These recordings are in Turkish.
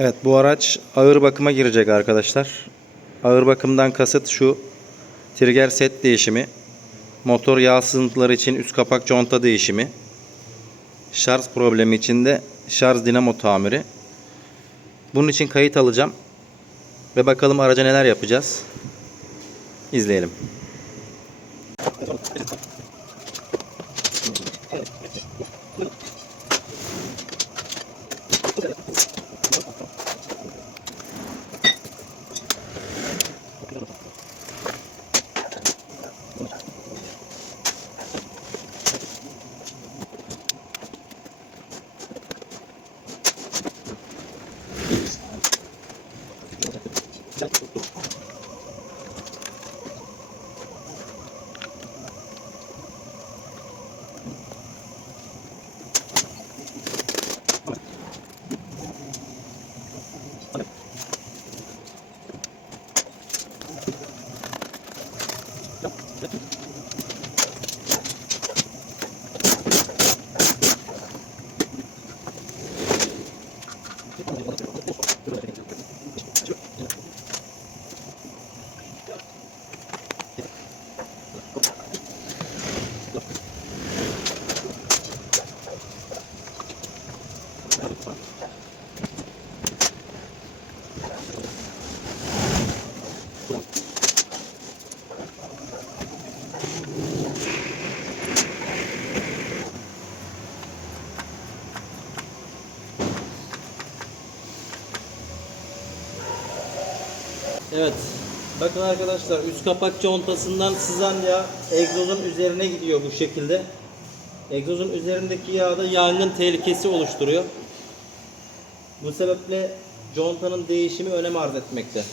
Evet bu araç ağır bakıma girecek arkadaşlar. Ağır bakımdan kasıt şu. Trigger set değişimi. Motor yağ sızıntıları için üst kapak conta değişimi. Şarj problemi için de şarj dinamo tamiri. Bunun için kayıt alacağım. Ve bakalım araca neler yapacağız. İzleyelim. Evet. Bakın arkadaşlar üst kapak contasından sızan yağ egzozun üzerine gidiyor bu şekilde. Egzozun üzerindeki yağ da yangın tehlikesi oluşturuyor. Bu sebeple contanın değişimi önem arz etmekte.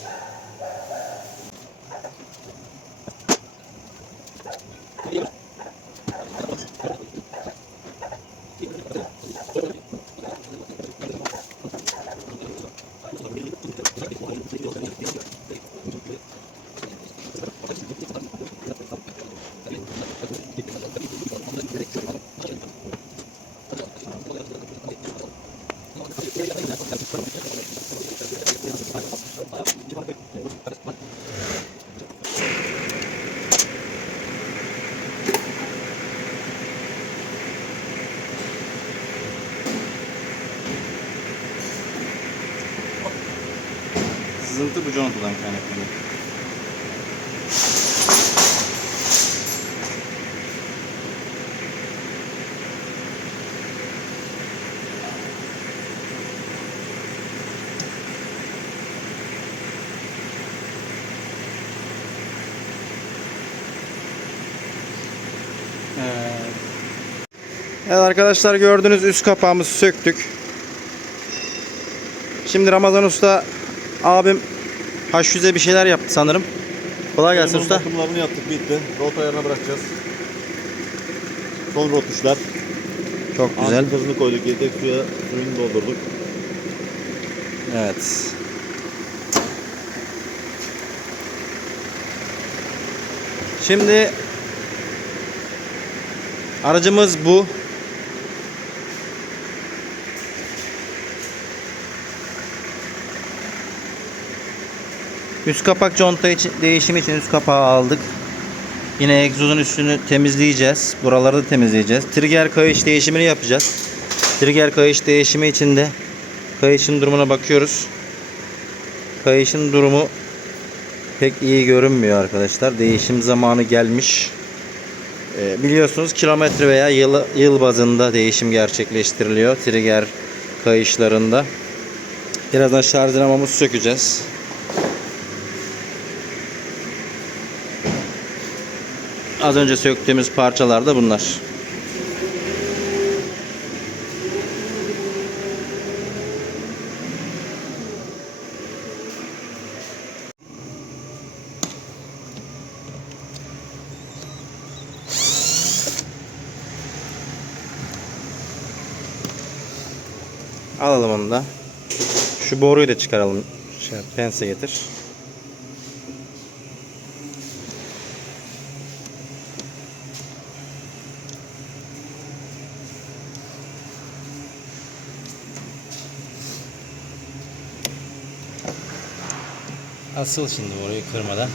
Sızıntı bu contadan kaynaklanıyor. Evet arkadaşlar gördüğünüz üst kapağımızı söktük. Şimdi Ramazan Usta abim H100'e bir şeyler yaptı sanırım. Kolay gelsin usta. Bakımlarını yaptık bitti. Rot ayarına bırakacağız. Son rot tuşlar. Çok güzel. Antifazını koyduk. Yedek suya suyunu doldurduk. Evet. Şimdi aracımız bu. Üst kapak conta için, değişimi için üst kapağı aldık. Yine egzozun üstünü temizleyeceğiz. Buraları da temizleyeceğiz. Trigger kayış değişimini yapacağız. Trigger kayış değişimi için de kayışın durumuna bakıyoruz. Kayışın durumu pek iyi görünmüyor arkadaşlar. Değişim zamanı gelmiş. Ee, biliyorsunuz kilometre veya yıl, yıl bazında değişim gerçekleştiriliyor. Trigger kayışlarında. Birazdan şarj dinamomuzu sökeceğiz. Az önce söktüğümüz parçalar da bunlar. Alalım onu da. Şu boruyu da çıkaralım. Şey, pense getir. Asıl şimdi orayı kırmadan.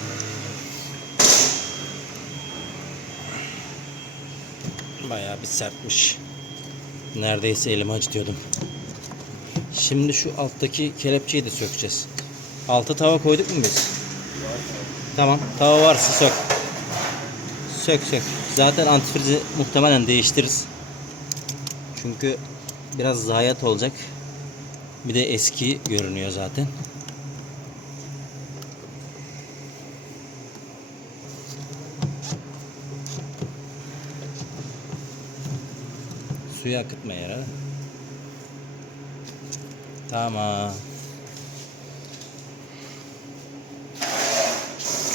Bayağı bir sertmiş. Neredeyse elimi acıtıyordum. Şimdi şu alttaki kelepçeyi de sökeceğiz. Altı tava koyduk mu biz? Tamam. Tava varsa sök. Sök sök. Zaten antifrizi muhtemelen değiştiririz. Çünkü biraz zayiat olacak. Bir de eski görünüyor zaten. Suyu akıtma yere. Tamam.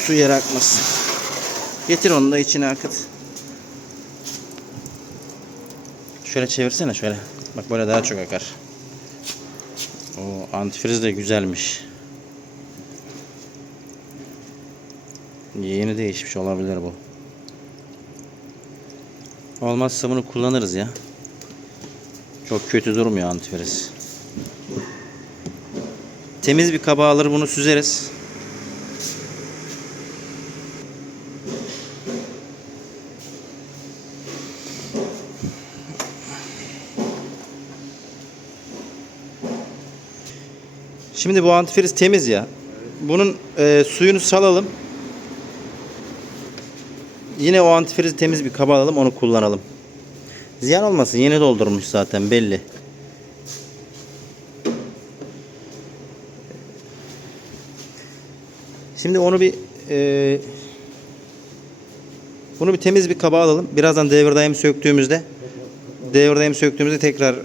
Su yere akmasın. Getir onu da içine akıt. Şöyle çevirsene şöyle. Bak böyle daha çok akar. O antifriz de güzelmiş. Yeni değişmiş olabilir bu. Olmazsa bunu kullanırız ya. Çok kötü durmuyor antifriz. Temiz bir kaba alır bunu süzeriz. Şimdi bu antifriz temiz ya. Bunun e, suyunu salalım. Yine o antifrizi temiz bir kaba alalım onu kullanalım. Ziyan olmasın yeni doldurmuş zaten belli. Şimdi onu bir e, bunu bir temiz bir kaba alalım. Birazdan devir daim söktüğümüzde devir daim söktüğümüzde tekrar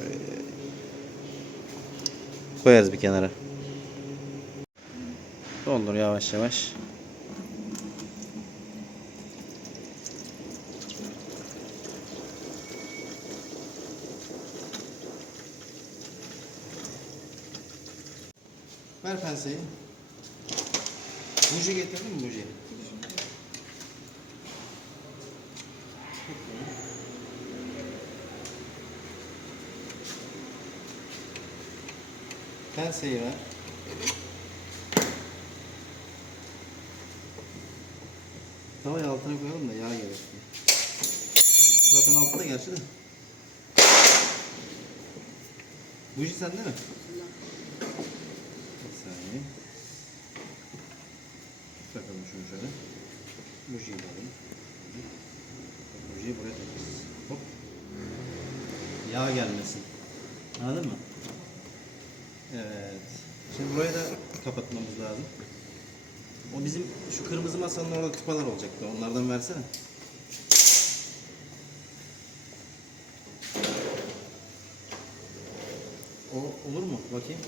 koyarız bir kenara. Doldur yavaş yavaş. Penseyi. Buji getirdin mi buji? Penseyi ver. Tavayı altına koyalım da yağ gelir. Zaten altta gerçi de. Buji sende mi? Bir saniye. Tut bakalım şunu şöyle. Bujiyi de alalım. Bujiyi buraya takarız. Hop. Yağ gelmesin. Anladın mı? Evet. Şimdi burayı da kapatmamız lazım. O bizim şu kırmızı masanın orada tıpalar olacaktı. Onlardan versene. O olur mu? Bakayım.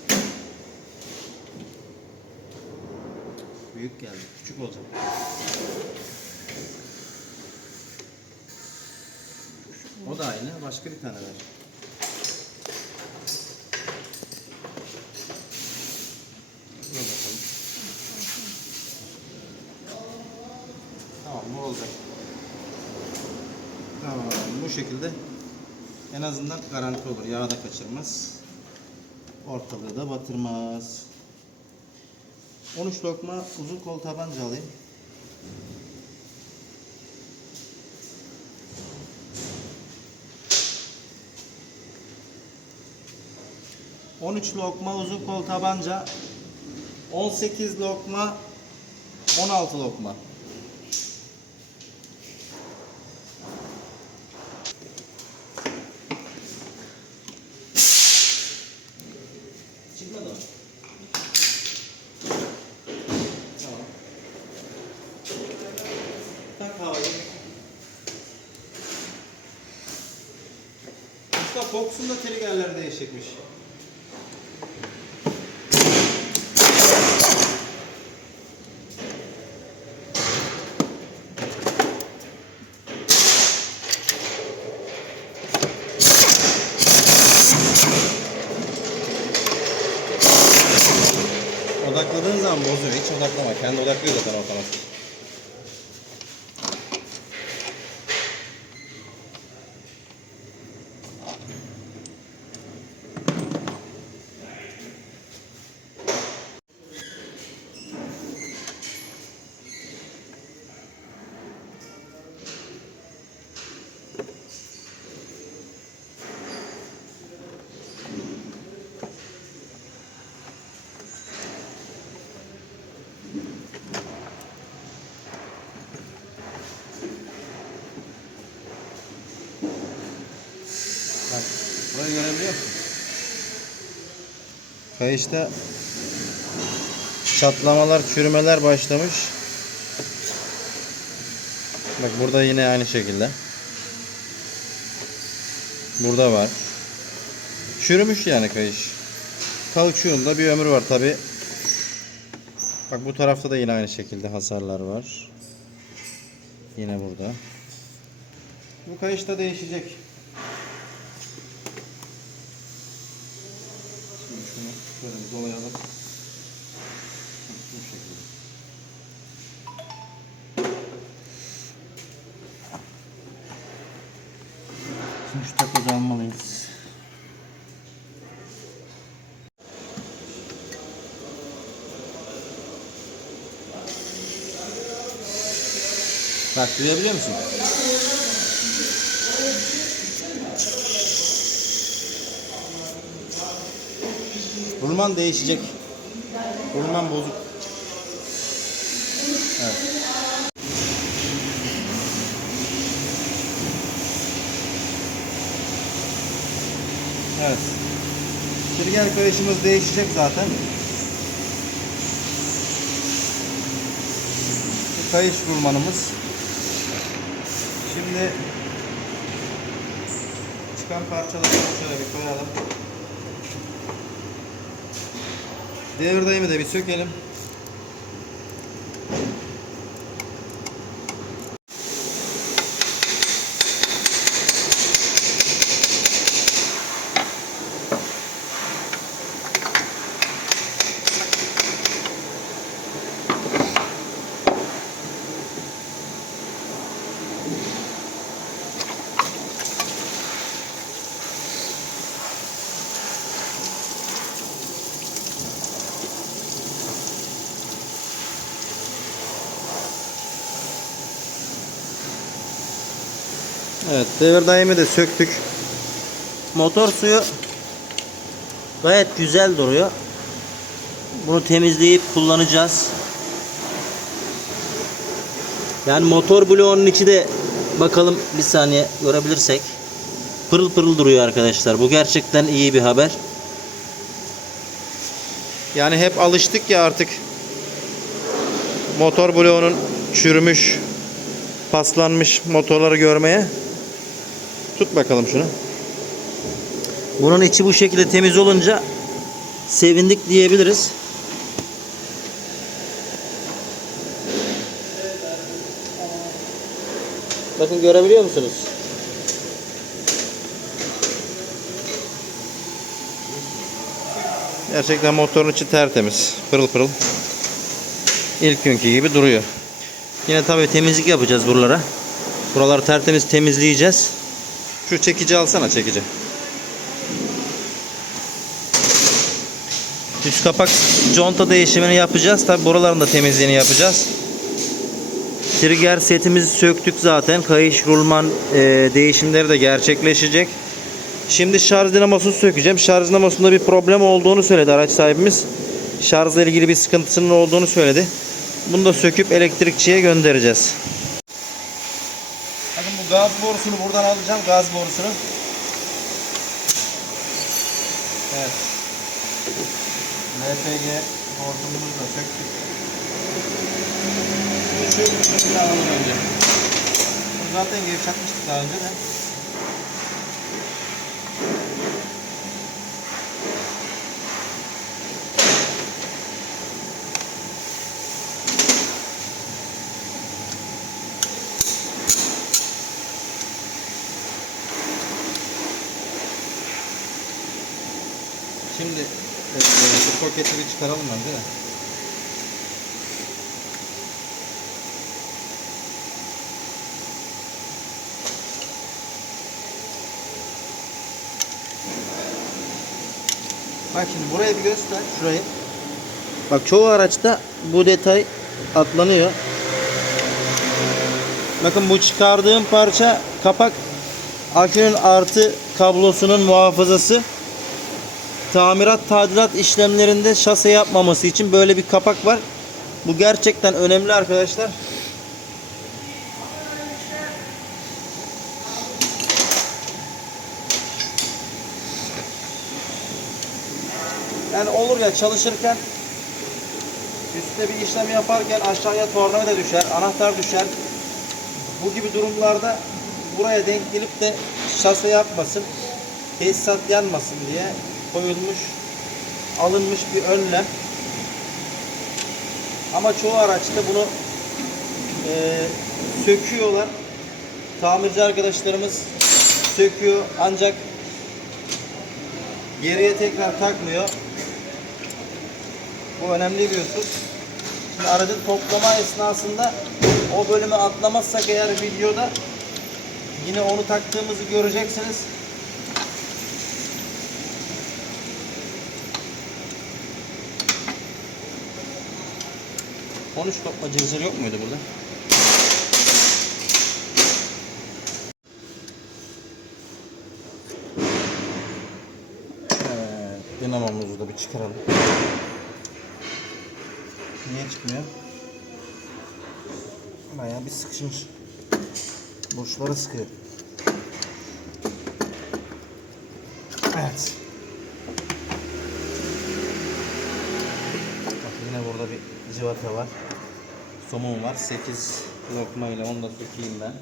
Büyük geldi. Küçük olacak. O da aynı. Başka bir tane ver. Tamam bu olacak. Tamam bu şekilde en azından garanti olur. Yağ da kaçırmaz. Ortalığı da batırmaz. 13 lokma uzun kol tabanca alayım. ...13 lokma uzun kol tabanca... ...18 lokma... ...16 lokma. Çıkmadı mı? Tamam. Tak havayı. Usta boksunda triggerleri değişikmiş. Kayışta çatlamalar, çürümeler başlamış. Bak burada yine aynı şekilde. Burada var. Çürümüş yani kayış. Kauçuğunda bir ömür var tabi. Bak bu tarafta da yine aynı şekilde hasarlar var. Yine burada. Bu kayış da değişecek. 3 takoz. Bak duyabiliyor musun? Vurman değişecek. Vurman bozuk. Trigger kayışımız değişecek zaten. Bu kayış rulmanımız. Şimdi çıkan parçaları şöyle bir koyalım. Devir dayımı da bir sökelim. Evet, devir dayımı da söktük. Motor suyu gayet güzel duruyor. Bunu temizleyip kullanacağız. Yani motor bloğunun içi de bakalım bir saniye görebilirsek. Pırıl pırıl duruyor arkadaşlar. Bu gerçekten iyi bir haber. Yani hep alıştık ya artık motor bloğunun çürümüş, paslanmış motorları görmeye. Tut bakalım şunu. Bunun içi bu şekilde temiz olunca sevindik diyebiliriz. Bakın görebiliyor musunuz? Gerçekten motorun içi tertemiz. Pırıl pırıl. İlk günkü gibi duruyor. Yine tabii temizlik yapacağız buralara. Buraları tertemiz temizleyeceğiz. Şu çekici alsana çekici. Üst kapak conta değişimini yapacağız. Tabi buraların da temizliğini yapacağız. Trigger setimizi söktük zaten. Kayış rulman e, değişimleri de gerçekleşecek. Şimdi şarj dinamosunu sökeceğim. Şarj dinamosunda bir problem olduğunu söyledi araç sahibimiz. Şarjla ilgili bir sıkıntısının olduğunu söyledi. Bunu da söküp elektrikçiye göndereceğiz. Gaz borusunu buradan alacağım. Gaz borusunu. Evet. LPG hortumumuzu da söktük. Şimdi şu şunu alalım önce. Zaten gevşetmiştik daha önce de. Şimdi eee, şu soketi bir çıkaralım önce de. Bak şimdi burayı bir göster şurayı. Bak çoğu araçta bu detay atlanıyor. Bakın bu çıkardığım parça kapak akünün artı kablosunun muhafazası tamirat tadilat işlemlerinde şase yapmaması için böyle bir kapak var. Bu gerçekten önemli arkadaşlar. Yani olur ya çalışırken üstte bir işlem yaparken aşağıya tornavida düşer, anahtar düşer. Bu gibi durumlarda buraya denk gelip de şase yapmasın, tesisat yanmasın diye koyulmuş, alınmış bir önlem. Ama çoğu araçta bunu eee, söküyorlar. Tamirci arkadaşlarımız söküyor ancak geriye tekrar takmıyor. Bu önemli bir husus. Şimdi aracın toplama esnasında o bölümü atlamazsak eğer videoda yine onu taktığımızı göreceksiniz. Konuş topla cırcır yok muydu burada? Evet, dinamomuzu da bir çıkaralım. Niye çıkmıyor? Bayağı bir sıkışmış. Boşları sıkıyor. Evet. Bak yine burada bir civata var. Somun var. 8 lokma ile onu da sökeyim ben.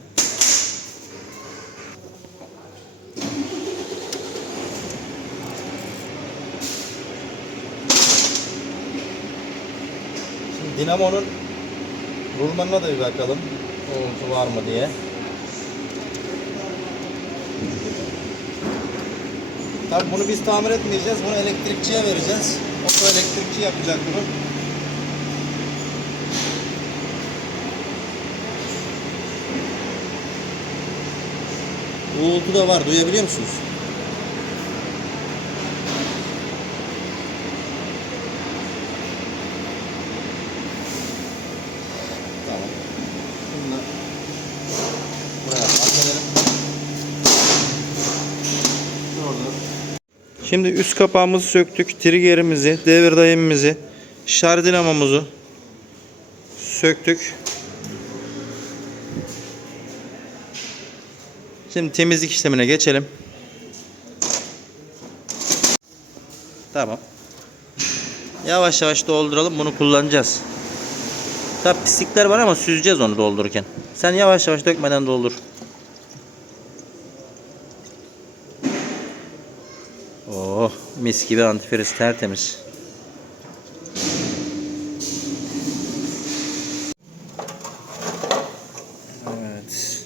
Şimdi dinamonun rulmanına da bir bakalım. Uğultu var mı diye. Tabi bunu biz tamir etmeyeceğiz. Bunu elektrikçiye vereceğiz. O da elektrikçi yapacak bunu. Uğultu da var. Duyabiliyor musunuz? Tamam. Şimdi üst kapağımızı söktük. Triggerimizi, devir dayımımızı, şarj dinamomuzu söktük. Şimdi temizlik işlemine geçelim. Tamam. Yavaş yavaş dolduralım. Bunu kullanacağız. Tabi pislikler var ama süzeceğiz onu doldururken. Sen yavaş yavaş dökmeden doldur. Oh mis gibi antifriz tertemiz. Evet.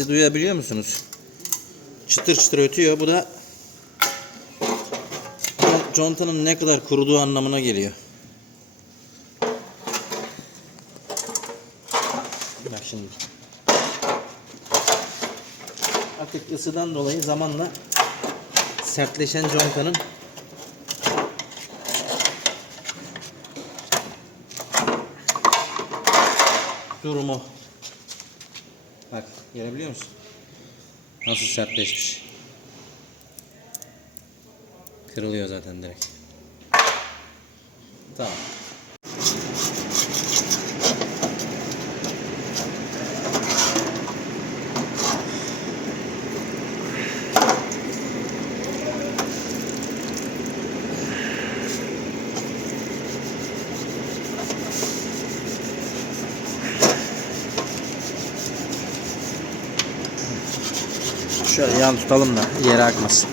Sesi duyabiliyor musunuz? Çıtır çıtır ötüyor. Bu da contanın ne kadar kuruduğu anlamına geliyor. Bak şimdi. Artık ısıdan dolayı zamanla sertleşen contanın durumu. Bak görebiliyor musun? Nasıl sertleşmiş. Kırılıyor zaten direkt. Tamam. Şöyle yan tutalım da yere akmasın.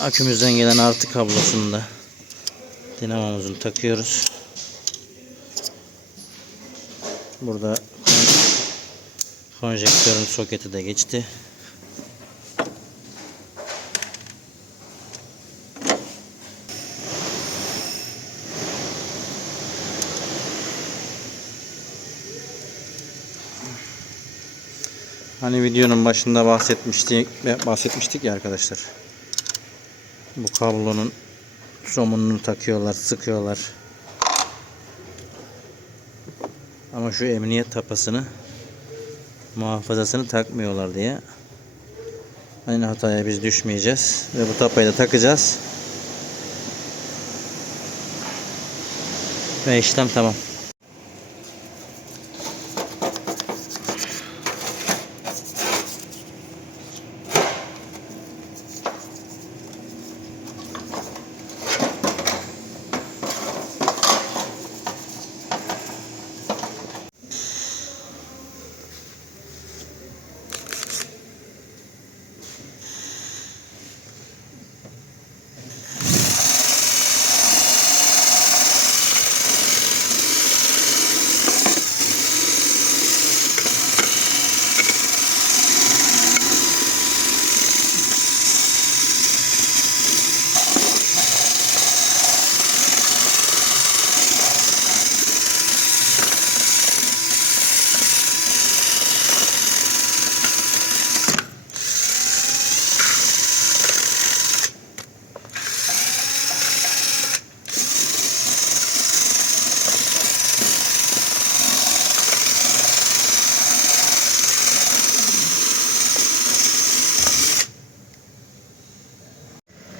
Akümüzden gelen artı kablosunu da dinamomuzun takıyoruz. Burada konjektörün soketi de geçti. Hani videonun başında bahsetmiştik bahsetmiştik ya arkadaşlar. Bu kablonun somununu takıyorlar, sıkıyorlar. Ama şu emniyet tapasını muhafazasını takmıyorlar diye. Aynı hataya biz düşmeyeceğiz. Ve bu tapayı da takacağız. Ve işlem tamam.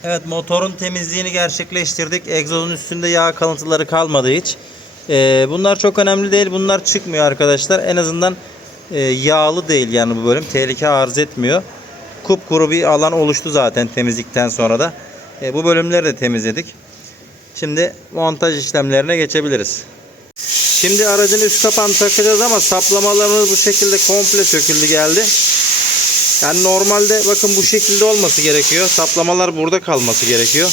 Evet motorun temizliğini gerçekleştirdik. Egzozun üstünde yağ kalıntıları kalmadı hiç. Ee, bunlar çok önemli değil. Bunlar çıkmıyor arkadaşlar. En azından e, yağlı değil yani bu bölüm. Tehlike arz etmiyor. Kupkuru bir alan oluştu zaten temizlikten sonra da. E, bu bölümleri de temizledik. Şimdi montaj işlemlerine geçebiliriz. Şimdi aracın üst kapağını takacağız ama saplamalarımız bu şekilde komple söküldü geldi. Yani normalde bakın bu şekilde olması gerekiyor. Saplamalar burada kalması gerekiyor.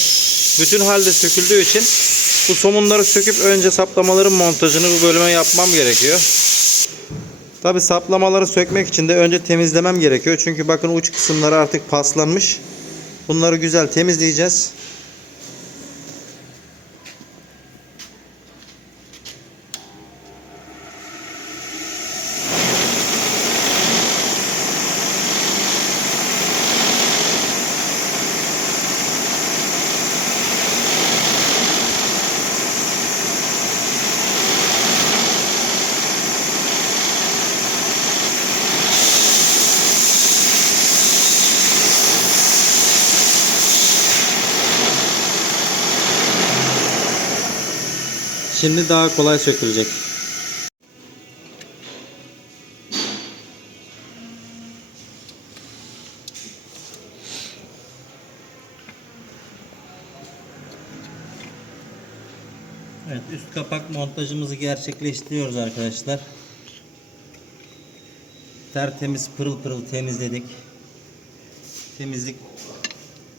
Bütün halde söküldüğü için bu somunları söküp önce saplamaların montajını bu bölüme yapmam gerekiyor. Tabi saplamaları sökmek için de önce temizlemem gerekiyor. Çünkü bakın uç kısımları artık paslanmış. Bunları güzel temizleyeceğiz. Şimdi daha kolay sökülecek. Evet üst kapak montajımızı gerçekleştiriyoruz arkadaşlar. Tertemiz pırıl pırıl temizledik. Temizlik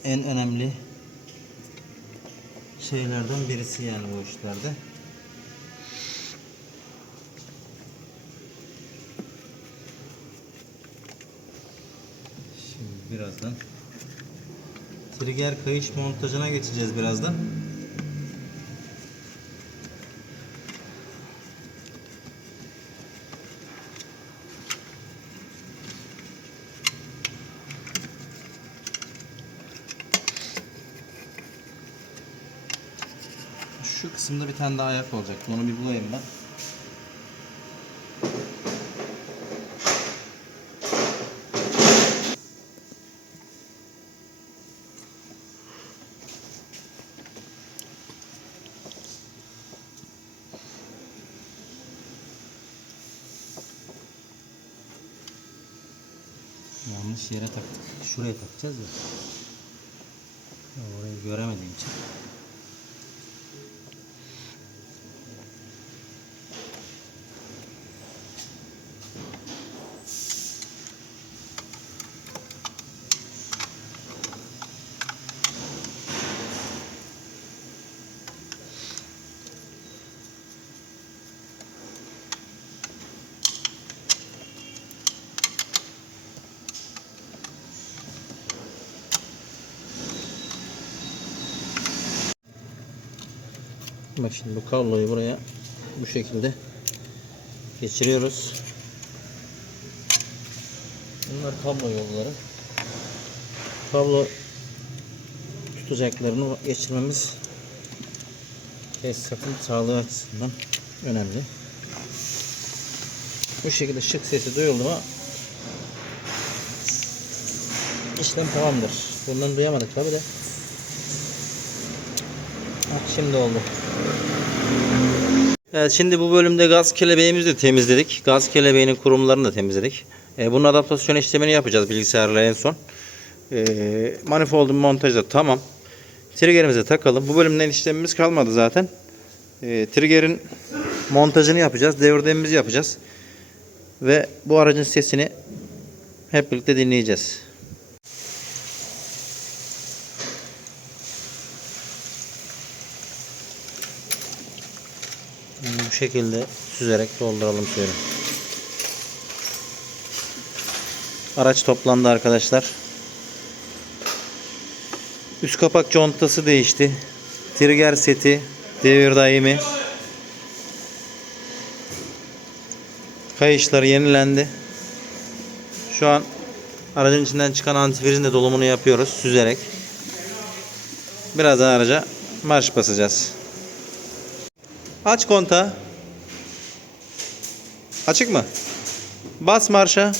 en önemli şeylerden birisi yani bu işlerde. Şimdi birazdan trigger kayış montajına geçeceğiz birazdan. Şu kısımda bir tane daha ayak olacak. Onu bir bulayım ben. Yere taktık. Şuraya takacağız ya. Orayı göremediğim için. Bak şimdi bu kabloyu buraya bu şekilde geçiriyoruz. Bunlar kablo yolları. Kablo tutacaklarını geçirmemiz tesisatın sağlığı açısından önemli. Bu şekilde şık sesi duyuldu mu işlem tamamdır. Bundan duyamadık tabi de. Hah, şimdi oldu. Evet şimdi bu bölümde gaz kelebeğimizi de temizledik. Gaz kelebeğinin kurumlarını da temizledik. E, bunun adaptasyon işlemini yapacağız bilgisayarla en son. E, manifoldun montajı da tamam. Triggerimize takalım. Bu bölümden işlemimiz kalmadı zaten. E, triggerin montajını yapacağız. Devirdenimizi yapacağız. Ve bu aracın sesini hep birlikte dinleyeceğiz. Bu şekilde süzerek dolduralım suyunu. Araç toplandı arkadaşlar. Üst kapak contası değişti. Trigger seti, devir daimi. Kayışları yenilendi. Şu an aracın içinden çıkan antifrizin de dolumunu yapıyoruz süzerek. Birazdan araca marş basacağız. Aç konta. Açık mı? Bas marşa.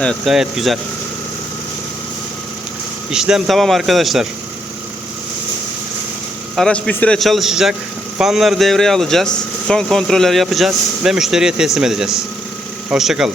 Evet gayet güzel. İşlem tamam arkadaşlar. Araç bir süre çalışacak. Fanları devreye alacağız. Son kontroller yapacağız ve müşteriye teslim edeceğiz. Hoşçakalın.